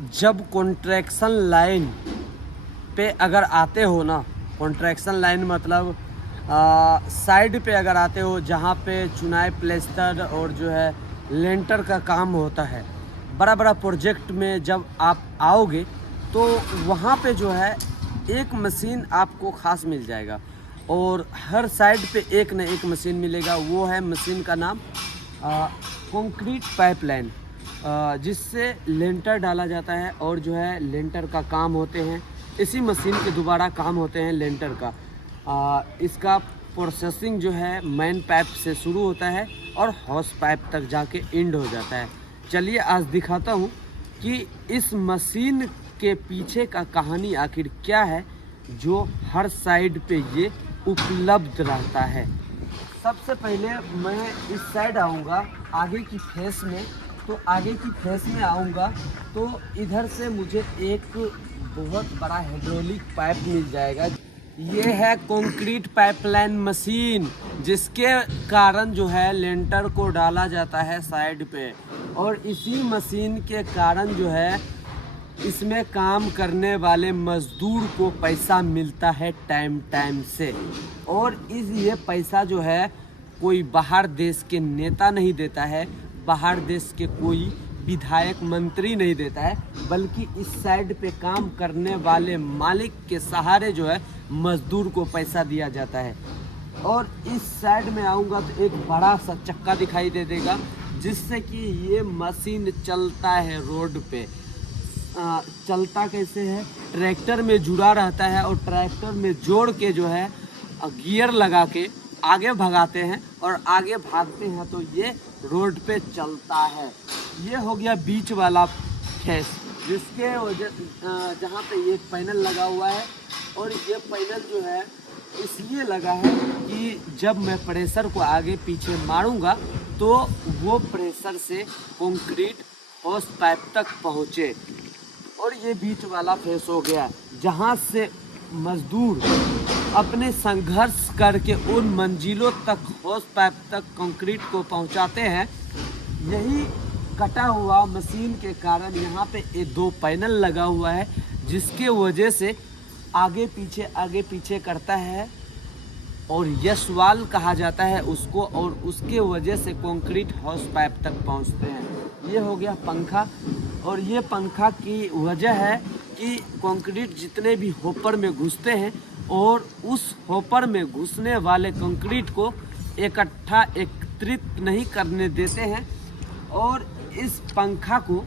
जब contraction line पे अगर आते हो ना, कॉन्ट्रैक्शन लाइन मतलब साइड पे अगर आते हो जहाँ पे चुनाई प्लेस्टर और जो है लेंटर का काम होता है, बड़ा बड़ा प्रोजेक्ट में जब आप आओगे तो वहाँ पे जो है एक मशीन आपको खास मिल जाएगा और हर साइड पे एक न एक मशीन मिलेगा। वो है मशीन का नाम कंक्रीट पाइपलाइन, जिससे लेंटर डाला जाता है और जो है लेंटर का काम होते हैं। इसी मशीन के दोबारा काम होते हैं लेंटर का। इसका प्रोसेसिंग जो है मेन पाइप से शुरू होता है और हॉस पाइप तक जाके एंड हो जाता है। चलिए आज दिखाता हूँ कि इस मशीन के पीछे का कहानी आखिर क्या है जो हर साइड पे ये उपलब्ध रहता है। सबसे पहले मैं इस साइड आऊँगा आगे की फेस में, तो आगे की फेस में आऊँगा तो इधर से मुझे एक बहुत बड़ा हाइड्रोलिक पाइप मिल जाएगा। ये है कंक्रीट पाइपलाइन मशीन, जिसके कारण जो है लेंटर को डाला जाता है साइड पे और इसी मशीन के कारण जो है इसमें काम करने वाले मजदूर को पैसा मिलता है टाइम से। और ये पैसा जो है कोई बाहर देश के नेता नहीं देता है, बाहर देश के कोई विधायक मंत्री नहीं देता है, बल्कि इस साइड पे काम करने वाले मालिक के सहारे जो है मजदूर को पैसा दिया जाता है। और इस साइड में आऊँगा तो एक बड़ा सा चक्का दिखाई दे देगा, जिससे कि ये मशीन चलता है रोड पे। चलता कैसे है, ट्रैक्टर में जुड़ा रहता है और ट्रैक्टर में जोड़ के जो है गियर लगा के आगे भगाते हैं और आगे भागते हैं तो ये रोड पे चलता है। ये हो गया बीच वाला फेस, जिसके वजह जहाँ पे ये पैनल लगा हुआ है और ये पैनल जो है इसलिए लगा है कि जब मैं प्रेशर को आगे पीछे मारूंगा तो वो प्रेशर से कंक्रीट हॉस पाइप तक पहुँचे। और ये बीच वाला फेस हो गया जहाँ से मजदूर अपने संघर्ष करके उन मंजिलों तक हॉस पाइप तक कंक्रीट को पहुँचाते हैं। यही कटा हुआ मशीन के कारण यहाँ पे ये दो पैनल लगा हुआ है, जिसके वजह से आगे पीछे करता है और यश वाल कहा जाता है उसको, और उसके वजह से कंक्रीट हॉस पाइप तक पहुँचते हैं। ये हो गया पंखा, और ये पंखा की वजह है कि कंक्रीट जितने भी होपर में घुसते हैं और उस होपर में घुसने वाले कंक्रीट को एकत्रित नहीं करने देते हैं और इस पंखा को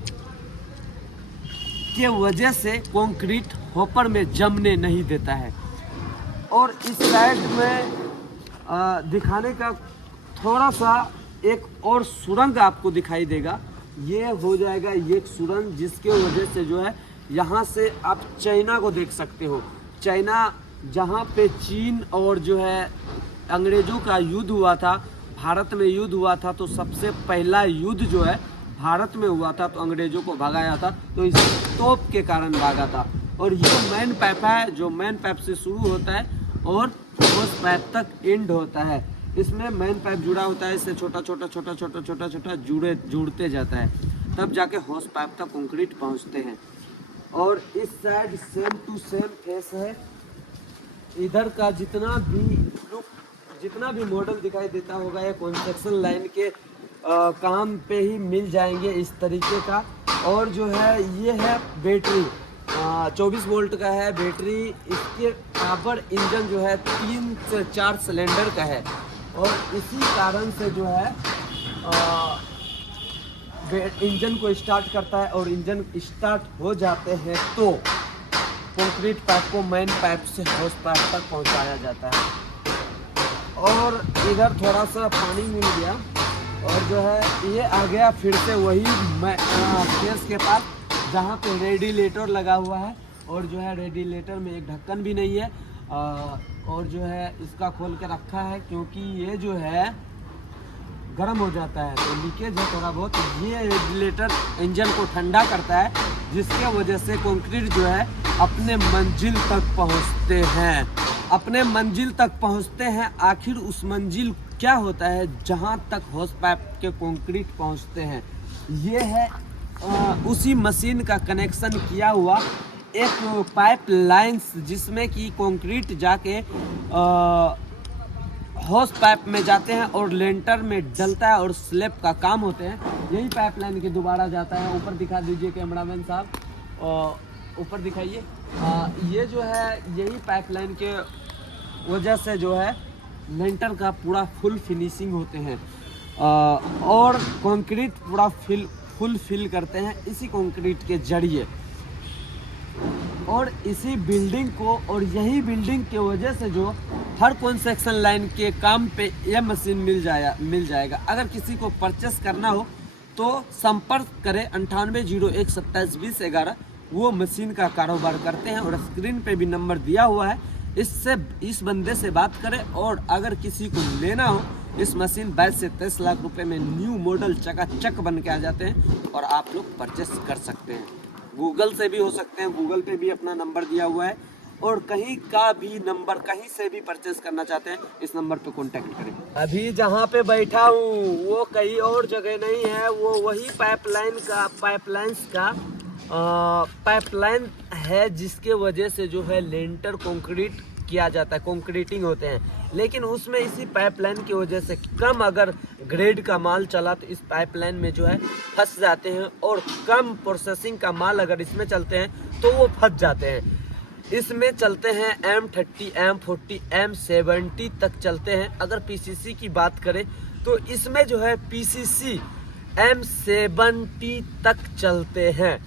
के वजह से कंक्रीट होपर में जमने नहीं देता है। और इस साइड में दिखाने का थोड़ा सा एक और सुरंग आपको दिखाई देगा। ये हो जाएगा ये एक सुरंग, जिसके वजह से जो है यहाँ से आप चाइना को देख सकते हो। चाइना जहाँ पे चीन और जो है अंग्रेज़ों का युद्ध हुआ था, भारत में युद्ध हुआ था, तो सबसे पहला युद्ध जो है भारत में हुआ था तो अंग्रेज़ों को भगाया था, तो इस तोप के कारण भागा था। और ये मेन पाइप है जो मेन पाइप से शुरू होता है और उस पाइप तक एंड होता है। इसमें मेन पाइप जुड़ा होता है, इससे छोटा जुड़ते जाता है, तब जाके हॉस पाइप तक कंक्रीट पहुंचते हैं। और इस side same to same face है। इधर का जितना भी मॉडल दिखाई देता होगा ये कंस्ट्रक्शन लाइन के काम पे ही मिल जाएंगे इस तरीके का। और जो है ये है बैटरी, 24 वोल्ट का है बैटरी। इसके पावर इंजन जो है 3 से 4 सिलेंडर का है और इसी कारण से जो है इंजन को स्टार्ट करता है और इंजन स्टार्ट हो जाते हैं तो कंक्रीट पाइप को मेन पाइप से हॉस पाइप तक पहुंचाया जाता है। और इधर थोड़ा सा पानी मिल गया और जो है ये आ गया फिर से वही फेस के पास जहाँ पे रेडिएटर लगा हुआ है और जो है रेडिएटर में एक ढक्कन भी नहीं है और जो है इसका खोल के रखा है क्योंकि ये जो है गर्म हो जाता है तो लीकेज है थोड़ा बहुत। ये रेडिएटर इंजन को ठंडा करता है, जिसके वजह से कंक्रीट जो है अपने मंजिल तक पहुंचते हैं। आखिर उस मंजिल क्या होता है जहां तक हॉस पाइप के कंक्रीट पहुंचते हैं। ये है उसी मशीन का कनेक्शन किया हुआ एक पाइप लाइन्स जिसमें कि कंक्रीट जाके हॉस पाइप में जाते हैं और लेंटर में डलता है और स्लैब का काम होते हैं। यही पाइपलाइन के दोबारा जाता है। ऊपर दिखा दीजिए कैमरामैन साहब, ऊपर दिखाइए। ये जो है यही पाइपलाइन के वजह से जो है लेंटर का पूरा फुल फिनिशिंग होते हैं और कंक्रीट पूरा फुल फिल करते हैं इसी कंक्रीट के जरिए। और इसी बिल्डिंग को और यही बिल्डिंग के वजह से जो हर कंस्ट्रक्शन लाइन के काम पे यह मशीन मिल जाएगा। अगर किसी को परचेस करना हो तो संपर्क करें 9801272011। वो मशीन का कारोबार करते हैं और स्क्रीन पे भी नंबर दिया हुआ है। इस बंदे से बात करें। और अगर किसी को लेना हो इस मशीन 22 से 23 लाख रुपए में न्यू मॉडल चकाचक बन के आ जाते हैं और आप लोग परचेस कर सकते हैं। गूगल से भी हो सकते हैं, गूगल पे भी अपना नंबर दिया हुआ है। और कहीं का भी नंबर, कहीं से भी परचेस करना चाहते हैं इस नंबर पे कांटेक्ट करें। अभी जहाँ पे बैठा हूँ वो कहीं और जगह नहीं है, वो वही पाइपलाइन है जिसके वजह से जो है लेंटर कंक्रीट किया जाता है, कंक्रीटिंग होते हैं। लेकिन उसमें इसी पाइपलाइन की वजह से कम अगर ग्रेड का माल चला तो इस पाइपलाइन में जो है फंस जाते हैं और कम प्रोसेसिंग का माल अगर इसमें चलते हैं तो वो फंस जाते हैं। इसमें चलते हैं M30, M40, M70 तक चलते हैं। अगर PCC की बात करें तो इसमें जो है PCC M70 तक चलते हैं।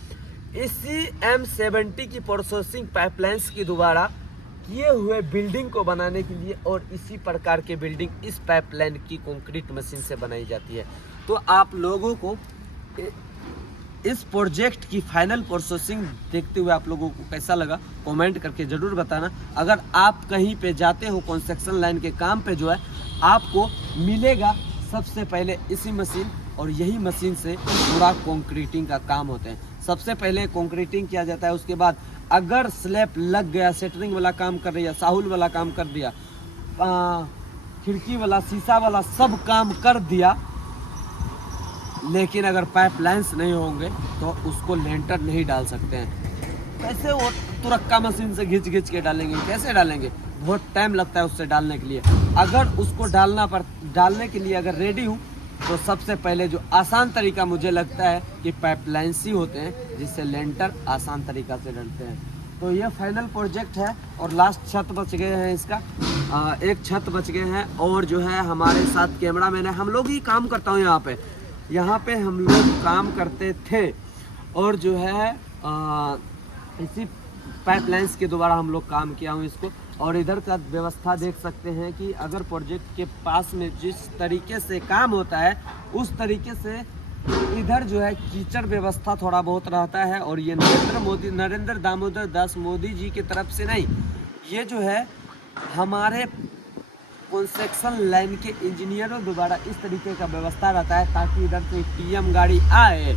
इसी M70 की प्रोसेसिंग पाइपलाइंस के द्वारा किए हुए बिल्डिंग को बनाने के लिए और इसी प्रकार के बिल्डिंग इस पाइपलाइन की कंक्रीट मशीन से बनाई जाती है। तो आप लोगों को इस प्रोजेक्ट की फाइनल प्रोसेसिंग देखते हुए आप लोगों को कैसा लगा कमेंट करके ज़रूर बताना। अगर आप कहीं पे जाते हो कंस्ट्रक्शन लाइन के काम पे जो है आपको मिलेगा सबसे पहले इसी मशीन और यही मशीन से पूरा कंक्रीटिंग का काम होते हैं। सबसे पहले कंक्रीटिंग किया जाता है, उसके बाद अगर स्लैब लग गया, सेटरिंग वाला काम कर दिया, साहुल वाला काम कर दिया, खिड़की वाला, शीशा वाला सब काम कर दिया, लेकिन अगर पाइपलाइंस नहीं होंगे तो उसको लेंटर नहीं डाल सकते हैं। कैसे वो तुरक्का मशीन से घिंच के डालेंगे? कैसे डालेंगे? बहुत टाइम लगता है उससे डालने के लिए। अगर उसको डालने के लिए अगर रेडी हूँ तो सबसे पहले जो आसान तरीका मुझे लगता है कि पाइपलाइंस ही होते हैं जिससे लेंटर आसान तरीका से डलते हैं। तो ये फाइनल प्रोजेक्ट है और लास्ट छत बच गए हैं इसका, एक छत बच गए हैं। और जो है हमारे साथ कैमरा मैन है, हम लोग ही काम करता हूँ यहाँ पे हम लोग काम करते थे। और जो है इसी पाइपलाइंस के द्वारा हम लोग काम किया हूँ इसको। और इधर का व्यवस्था देख सकते हैं कि अगर प्रोजेक्ट के पास में जिस तरीके से काम होता है उस तरीके से इधर जो है कीचड़ व्यवस्था थोड़ा बहुत रहता है। और ये नरेंद्र दामोदर दास मोदी जी की तरफ से नहीं, ये जो है हमारे कंस्ट्रक्शन लाइन के इंजीनियरों द्वारा इस तरीके का व्यवस्था रहता है ताकि इधर से PM गाड़ी आए,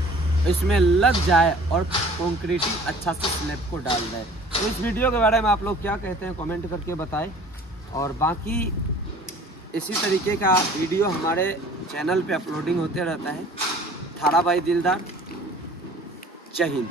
इसमें लग जाए और कंक्रीटिंग अच्छा से स्लैब को डाल दे। तो इस वीडियो के बारे में आप लोग क्या कहते हैं कमेंट करके बताएं। और बाकी इसी तरीके का वीडियो हमारे चैनल पे अपलोडिंग होते रहता है। थारा भाई दिलदार, जय हिंद।